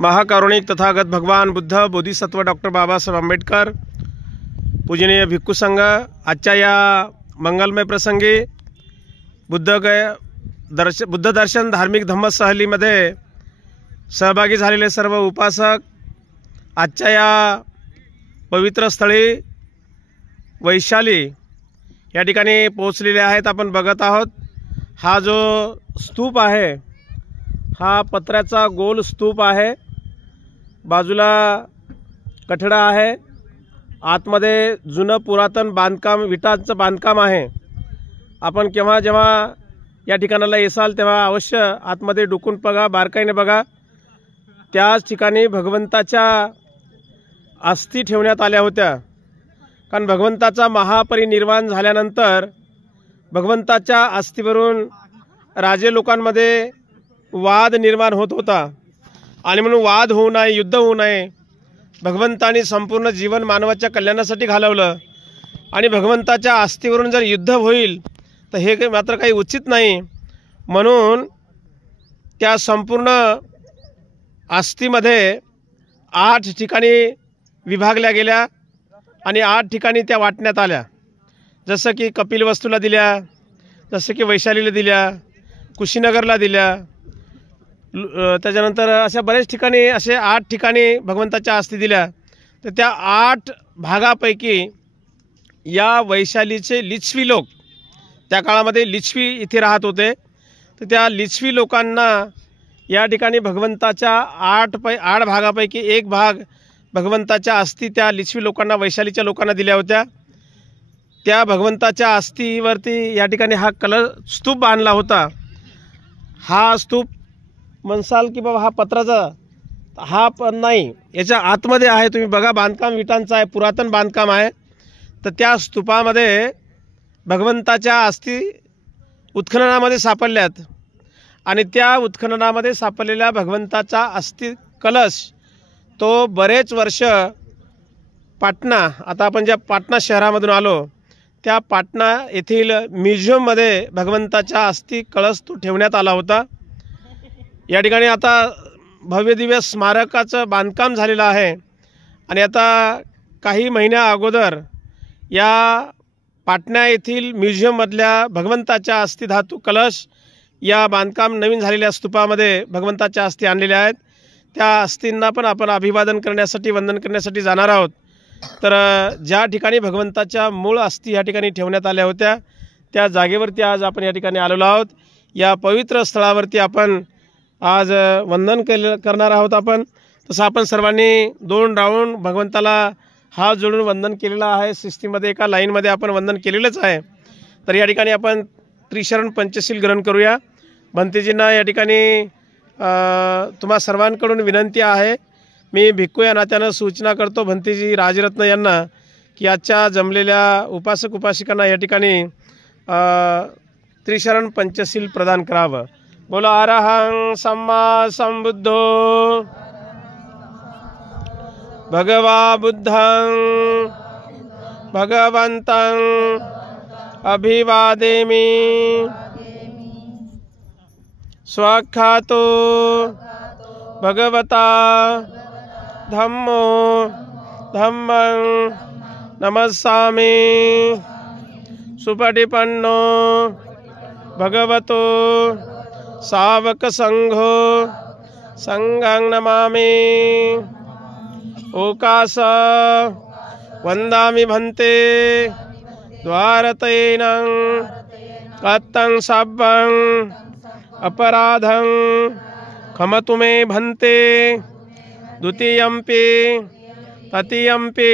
महाकारुणिक तथागत भगवान बुद्ध बोधिसत्व डॉक्टर बाबासाहेब आंबेडकर पूजनीय भिक्खू संघ आजच्या या मंगलमय प्रसंगी बुद्ध दर्शन धार्मिक धम्म सहलीमध्ये सहभागी झालेले सर्व उपासक आजच्या या पवित्र स्थळी वैशाली या ठिकाणी पोहोचलेले आहेत। आपण बघत आहोत हा जो स्तूप आहे हा पत्र्याचा गोल स्तूप आहे। बाजूला कठडा आहे, आतमध्ये जुनं पुरातन बांधकाम विटांचं बांधकाम आहे। आपण जेव्हा या ठिकाणाला येसाल तेव्हा अवश्य आतमध्ये डुकून बघा, बारकाईने बघा। त्याच ठिकाणी भगवंताच्या अस्थी ठेवण्यात आल्या होत्या, कारण भगवंताचा महापरिनिर्वाण झाल्यानंतर भगवंताच्या अस्थीवरून राजे लोकांमध्ये वाद निर्माण होत होता आणि म्हणून वाद होऊ नये, युद्ध होऊ नये, भगवंतांनी संपूर्ण जीवन मानवाच्या कल्याणासाठी घालवलं आणि भगवंताच्या अस्थीवरून जर युद्ध होईल तर हे मात्र काही उचित नाही। म्हणून त्या संपूर्ण अस्थीमध्ये 8 ठिकाणी विभागल्या गेल्या आणि 8 ठिकाणी त्या वाटण्यात आल्या। जसं की कपिलवस्तूला दिल्या, जसं की वैशालीला दिल्या, कुशीनगरला दिल्या, त्याच्यानंतर अशा बरेच ठिकाणी असे 8 ठिकाणी भगवंताच्या अस्थी दिल्या। तर त्या 8 भागापैकी या वैशालीचे लिच्छवी लोक, त्या काळामध्ये लिच्छवी इथे राहत होते, तर त्या लिच्छवी लोकांना या ठिकाणी भगवंताच्या 8 भागापैकी एक भाग भगवंताच्या अस्थी त्या लिच्छवी लोकांना, वैशालीच्या लोकांना दिल्या होत्या। त्या भगवंताच्या अस्थीवरती या ठिकाणी हा स्तूप बांधला होता। हा स्तूप म्हणसाल की बाबा हा पत्राचा, हा पण नाही, याच्या आतमध्ये आहे। तुम्ही बघा, बांधकाम विटांचं आहे, पुरातन बांधकाम आहे। तर त्या स्तूपामध्ये भगवंताच्या अस्थी उत्खननामध्ये सापडल्यात आणि त्या उत्खननामध्ये सापडलेल्या भगवंताचा अस्थी कलश तो बरेच वर्ष पाटणा, आता आपण ज्या पाटणा शहरामधून आलो त्या पाटणा येथील म्युझियममध्ये भगवंताच्या अस्थी कलश तो ठेवण्यात आला होता। या ठिकाणी आता भव्य दिव्य स्मारकाचं बांधकाम झालेलं आहे आणि आता काही महिन्या अगोदर या पाटणा येथील म्युझियममधल्या भगवंताच्या अस्थी धातू कलश या बांधकाम नवीन झालेल्या स्तूपामध्ये भगवंताच्या अस्थी आणलेल्या आहेत। त्या अस्थींना पण आपण अभिवादन करण्यासाठी, वंदन करण्यासाठी जाणार आहोत। तर ज्या ठिकाणी भगवंताच्या मूळ अस्थी या ठिकाणी ठेवण्यात आल्या होत्या त्या जागेवरती आज आपण या ठिकाणी आलेलो आहोत। या पवित्र स्थळावरती आपण आज वंदन करणार आहोत। आपण तसं आपण सर्वांनी 2 राऊंड भगवंताला हात जोडून वंदन केलेलं आहे। शिस्तीमध्ये एका लाईनमध्ये आपण वंदन केलेलंच आहे। तर या ठिकाणी आपण त्रिशरण पंचशील ग्रहण करूया। भंतेजींना या ठिकाणी तुम्हा सर्वांकडून विनंती आहे, मी भिक्खू या नात्यानं सूचना करतो भंतेजी राजरत्न यांना की आजच्या जमलेल्या उपासक उपासिकांना या ठिकाणी त्रिशरण पंचशील प्रदान करावं। बोलो अरहं सम्मा संबुद्धो भगवा बुद्धं भगवन्तं अभिवादेमि स्वाख्यातो भगवता धम्मो धम्मं नमस्सामि सुपटिपन्नो भगवतो सावक संघो संघं नमामि। ओकास वंदामि भन्ते द्वारतैनं कत्तं सब्बं अपराधं क्षमतु मे भन्ते। द्वितीयंपि तृतीयंपि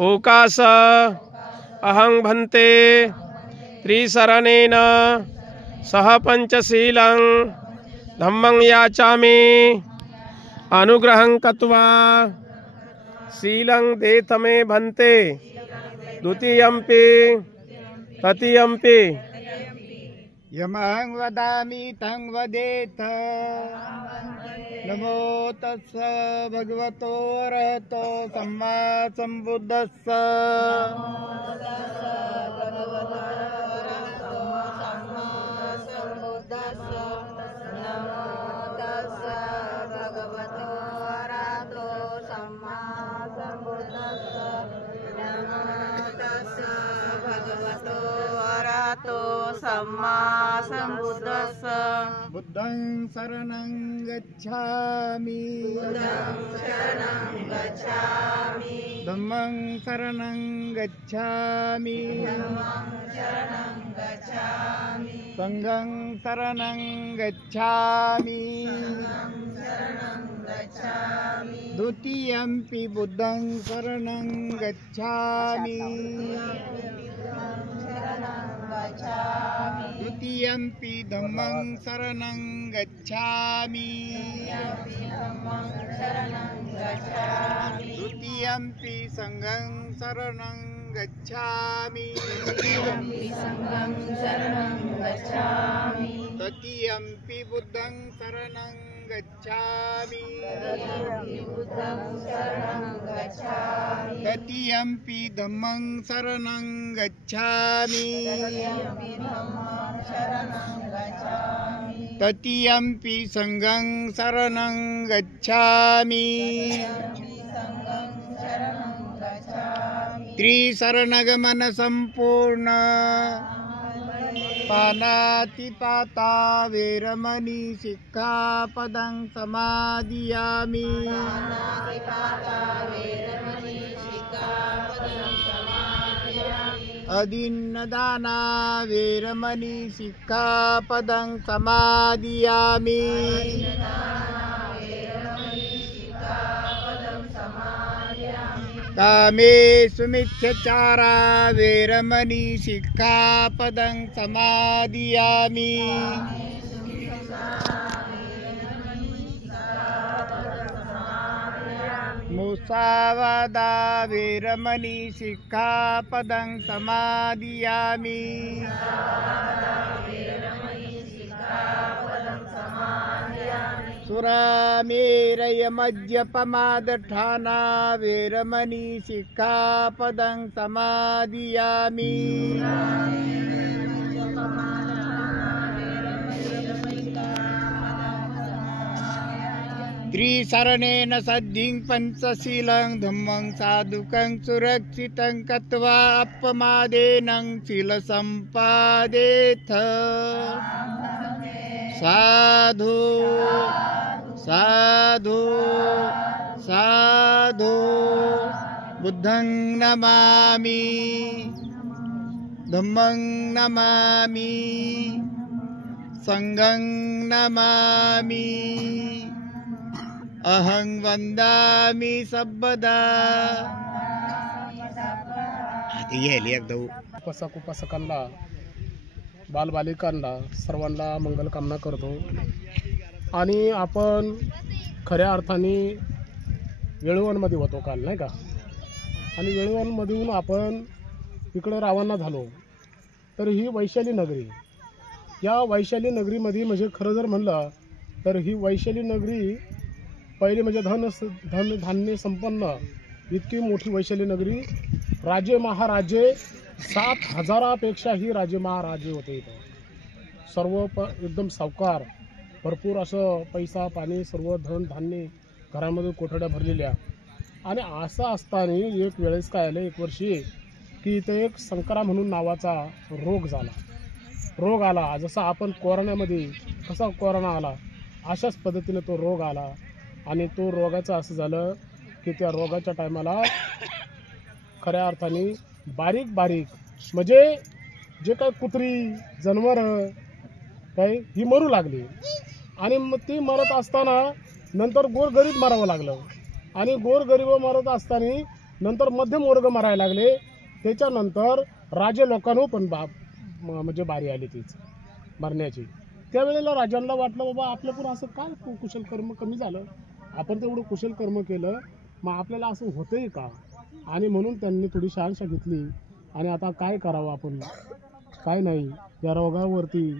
ओकास अहं भन्ते त्रिशरणेन सह पंचशीलं धम्मं याचामि। अनुग्रहं कृत्वा शीलं देथ मे भन्ते। द्वितीयंपि तृतीयंपि यमं वदामि तं वदेथ। नमो तस्स भगवतो अरहतो सम्मा सम्बुद्धस्स। नमो तस्स भगवतो सम्मा सम्बुद्धस्स बुद्धं शरणं गच्छामि धम्मं शरणं गच्छामि संघं शरणं गच्छामि द्वितीयंपि बुद्धं शरणं गच्छामि द्वितीयंपि धम्मं शरणं गच्छामि द्वितीयंपि संघं शरणं गच्छामि तृतीयंपि बुद्धं शरणं गच्छामि तृतीयंपि धम्मं शरणं गच्छामि तृतीयंपि संघं शरणं गच्छामि त्रिशरणगमन संपूर्ण पानातिपाता वेरमणि सिक्खापदं समादियामि अदिन्नदाना वेरमणि सिक्खापदं समादियामि कामेषु मिथ्याचारा वेरमणि सिक्खापदं समादियामि मुसावादा वेरमणि सिक्खापदं समादियामि सुरामेरय मद्यपमादठाना वेरमणि सिक्खापदं समादियामि त्रिशरणेन सद्धिं पंचशीलं धम्मं साधुकं सुरक्षितं कृत्वा अपमादेन शीलसम्पादेथ साधु साधु साधु बुद्धं नमामि धम्मं नमामि संघं नमामि अहं वंदामि सर्वदा। उपासकांना बालबालिकांना सर्वांना मंगलकामना करतो आणि आपण खऱ्या अर्थाने वेळुवनमध्ये होतो काल नाही का, आणि वेळुवनमधून आपण इकडे रवाना झालो. तर ही वैशाली नगरी, या वैशाली नगरीमध्ये म्हणजे खरं जर म्हणलं तर ही वैशाली नगरी पहिली म्हणजे धान्य संपन्न इतकी मोठी वैशाली नगरी. राजे महाराजे 7,000पेक्षाही राजे महाराजे होते इथं. सर्व एकदम सावकार, भरपूर असं पैसा पाणी सर्व धन धान्य घरामध्ये कोठड्या भरलेल्या. आणि असं असताना एक वेळेस काय आलं, एक वर्षी की इथं एक संकरा म्हणून नावाचा रोग आला. जसं आपण कोरोनामध्ये कसा कोरोना आला अशाच पद्धतीने तो रोग आला. आणि तो रोगाचं असं झालं की त्या रोगाच्या टायमाला खऱ्या अर्थाने बारीक म्हणजे जे काय कुत्री जनावरं काय ही मरू लागली. आणि मग ती मरत असताना नंतर गोरगरीब मरावं लागलं. आणि गोरगरीब मरत असताना नंतर मध्यम वर्ग मरायला लागले. त्याच्यानंतर राजे लोकांना पण म्हणजे बारी आली तीच मरण्याची. त्यावेळेला राजांना वाटलं बाबा आपलं पण असं काय कुशल कर्म कमी झालं, आपण तेवढं कुशल कर्म केलं मग आपल्याला असं होतंय का. आणि म्हणून त्यांनी थोडी शहानिशा घेतली आणि आता काय करावं आपण, काय नाही या रोगावरती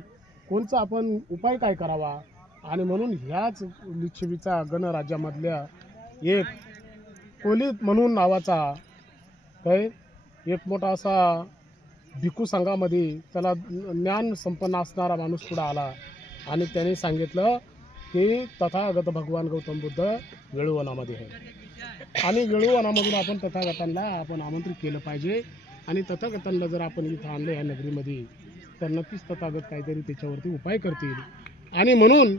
कोणचा आपण उपाय काय करावा. आणि म्हणून ह्याच लिच्छवीचा गणराज्यामधल्या एक कोलित म्हणून नावाचा काय एक मोठा असा भिक्खू संघामध्ये त्याला ज्ञान संपन्न असणारा माणूस पुढे आला आणि त्याने सांगितलं की तथागत भगवान गौतम बुद्ध वेळुवनामध्ये आहे आणि वेळुवनामधून आपण तथागतांना आपण आमंत्रित केलं पाहिजे. आणि तथागतांना जर आपण इथं आणलं या नगरीमध्ये तर नक्कीच तथागत काहीतरी त्याच्यावरती उपाय करतील. आणि म्हणून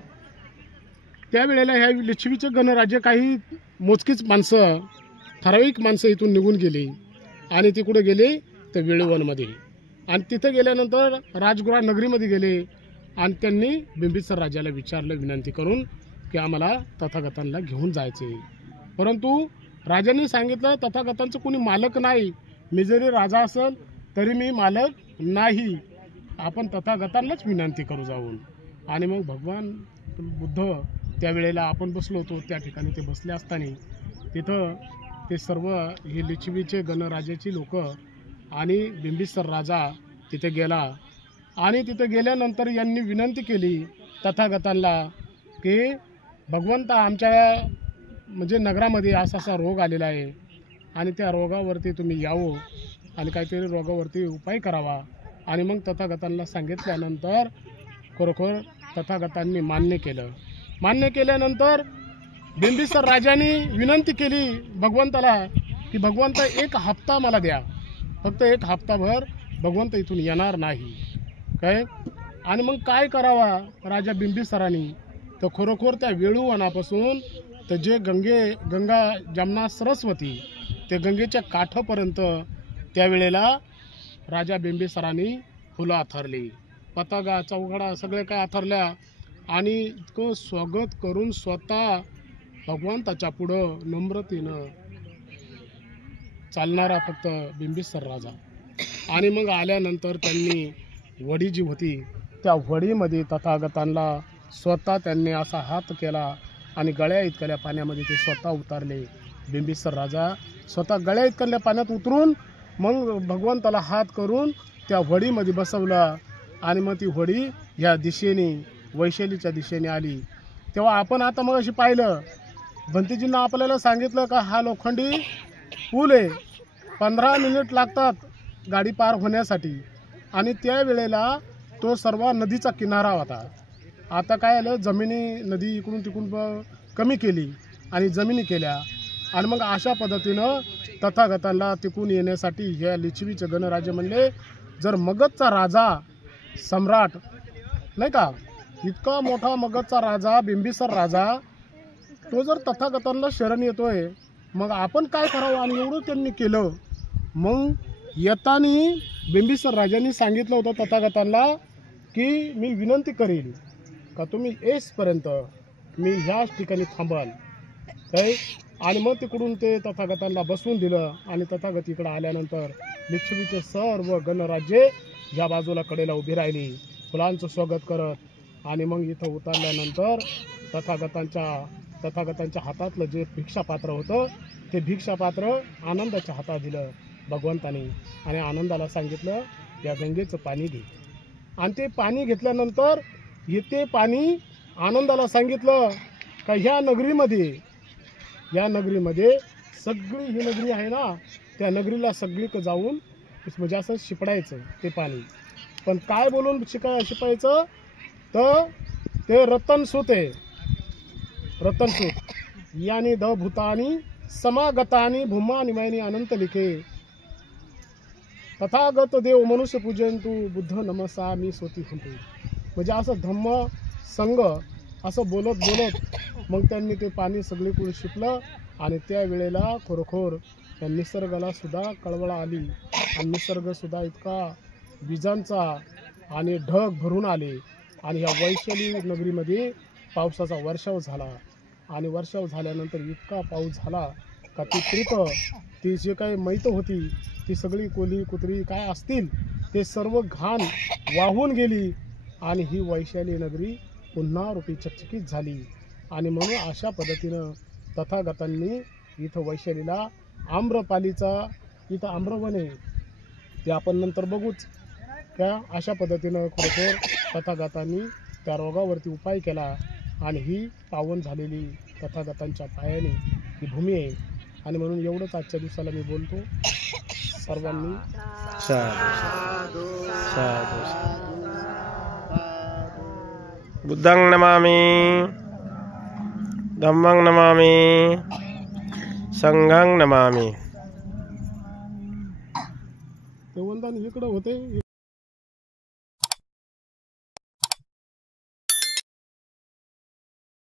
त्यावेळेला ह्या लिच्छवीचे गणराज्य काही मोजकीच माणसं, ठराविक माणसं इथून निघून गेली आणि ती कुठे गेली तर वेळुवनमध्ये. आणि तिथं गेल्यानंतर राजगुरा नगरीमध्ये गेले आणि त्यांनी बिंबिसार राजाला विचारलं विनंती करून की आम्हाला तथागतांना घेऊन जायचे. परंतु राजांनी सांगितलं तथागतांचं कोणी मालक नाही, मी जरी राजा असेल तरी मी मालक नाही, आपण तथागतांनाच विनंती करू जाऊन. आणि मग भगवान बुद्ध त्यावेळेला आपण बसलो होतो त्या ठिकाणी ते बसले असताना तिथं ते सर्व हे लिच्छवीचे गणराज्याची लोक आणि बिंबिसार राजा तिथे गेला. आणि तिथे गेल्यानंतर यांनी विनंती केली तथागतांना की भगवंता आमच्या म्हणजे नगरामध्ये असा असा रोग आलेला आहे आणि त्या रोगावरती तुम्ही यावं आणि काहीतरी रोगावरती उपाय करावा. आणि मग तथागतांना सांगितल्यानंतर खरोखर तथागतांनी मान्य केलं. मान्य केल्यानंतर बिंबिसार राजाने विनंती केली भगवंताला की भगवंता एक हप्ता मला द्या, फक्त एक हप्ताभर भगवंत इथून येणार नाही काय. आणि मग काय करावा राजा बिंबिसाराने, तर खरोखर त्या वेळुवनापासून तर जे गंगा जमुना सरस्वती ते गंगेच्या काठापर्यंत त्यावेळेला राजा बिंबिसाराने फुलं आथरली, पताका चौघडा सगळे काय आथरल्या आणि इतकं स्वागत करून स्वतः भगवंताच्या पुढं नम्रतेनं चालणारा फक्त बिंबिसार राजा. आणि मग आल्यानंतर त्यांनी वडी जी होती त्या वडीमध्ये तथागतांना स्वतः त्यांनी असा हात केला आणि गळ्या इतकल्या पाण्यामध्ये ते स्वतः उतारले. बिंबिसार राजा स्वतः गळ्या इतकल्या पाण्यात उतरून मग भगवंताला हात करून त्या वडीमध्ये बसवलं. आणि मग ती वडी ह्या दिशेने वैशालीच्या दिशेने आली. तेव्हा आपण आता मग अशी पाहिलं भंतीजींना आपल्याला सांगितलं का हा लोखंडी पूल आहे, 15 मिनिट लागतात गाडी पार होण्यासाठी. आणि त्यावेळेला तो सर्व नदीचा किनारा होता. आता काय आलं जमिनी नदी इकडून तिकडून कमी केली आणि जमिनी केल्या. आणि मग अशा पद्धतीनं तथागतांना तिकून येण्यासाठी ह्या लिच्छवीचे गणराज्य म्हणले जर मगधचा राजा सम्राट नाही का, इतका मोठा मगधचा राजा बिंबिसार राजा तो जर तथागतांना शरण येतोय मग आपण काय करावं. आणि एवढं त्यांनी केलं. मग येताना बिंबिसार राजांनी सांगितलं होतं तथागतांना की मी विनंती करील का तुम्ही येसपर्यंत मी ह्याच ठिकाणी थांबाल काय. आणि मग तिकडून ते तथागतांना बसवून दिलं. आणि तथागत इकडं आल्यानंतर लिच्छवीचे सर्व गणराज्ये ज्या बाजूला कडेला उभी राहिली फुलांचं स्वागत करत. आणि मग इथं उतरल्यानंतर तथागतांच्या हातातलं जे भिक्षापात्र होतं ते भिक्षापात्र आनंदाच्या हातात दिलं भगवंताने. आणि आनंदाला सांगितलं या गंगेचं पाणी घे. आणि ते पाणी घेतल्यानंतर ते पाणी आनंदाला सांगितलं का ह्या नगरीमध्ये सगळी ही नगरी आहे ना त्या नगरीला सगळीकडे जाऊन म्हणजे असं शिपडायचं ते पाणी. पण काय बोलून शिपायचं तर ते रतनसूत आहे. रतनसूत यानी द भूतानी समागतानी भूमानिमयनी अनंत लिखे तथागत देव मनुष्य पूजयंतु बुद्ध नमसा मी स्वती होतो. म्हणजे असं धम्म संघ असं बोलत मग त्यांनी ते पाणी सगळीकडे शिपलं. आणि त्यावेळेला खरोखर त्या निसर्गाला सुद्धा कळवळा आली आणि निसर्गसुद्धा इतका विजांचा आणि ढग भरून आले. आणि ह्या वैशाली नगरीमध्ये पावसाचा वर्षाव झाला. आणि वर्षाव झाल्यानंतर इतका पाऊस झाला का ती जे काही मैत होती ती सगळी कोली कुत्री काय असतील ते सर्व घाण वाहून गेली. आणि ही वैशाली नगरी पुन्हा रूपी चकचकीत झाली. आणि म्हणून अशा पद्धतीनं तथागतांनी इथं वैशालीला आम्रपालीचा इथं आम्रवन आहे ते आपण नंतर बघूच. त्या अशा पद्धतीनं खरोखर तथागतांनी त्या रोगावरती उपाय केला. आणि ही पावन झालेली तथागतांच्या पायाने ही भूमी आहे. आणि म्हणून एवढंच आजच्या दिवसाला मी बोलतो. सर्वांनी बुद्धं नमामि धम्मं नमामि संघं नमामि. ते वंदन इकडं होते.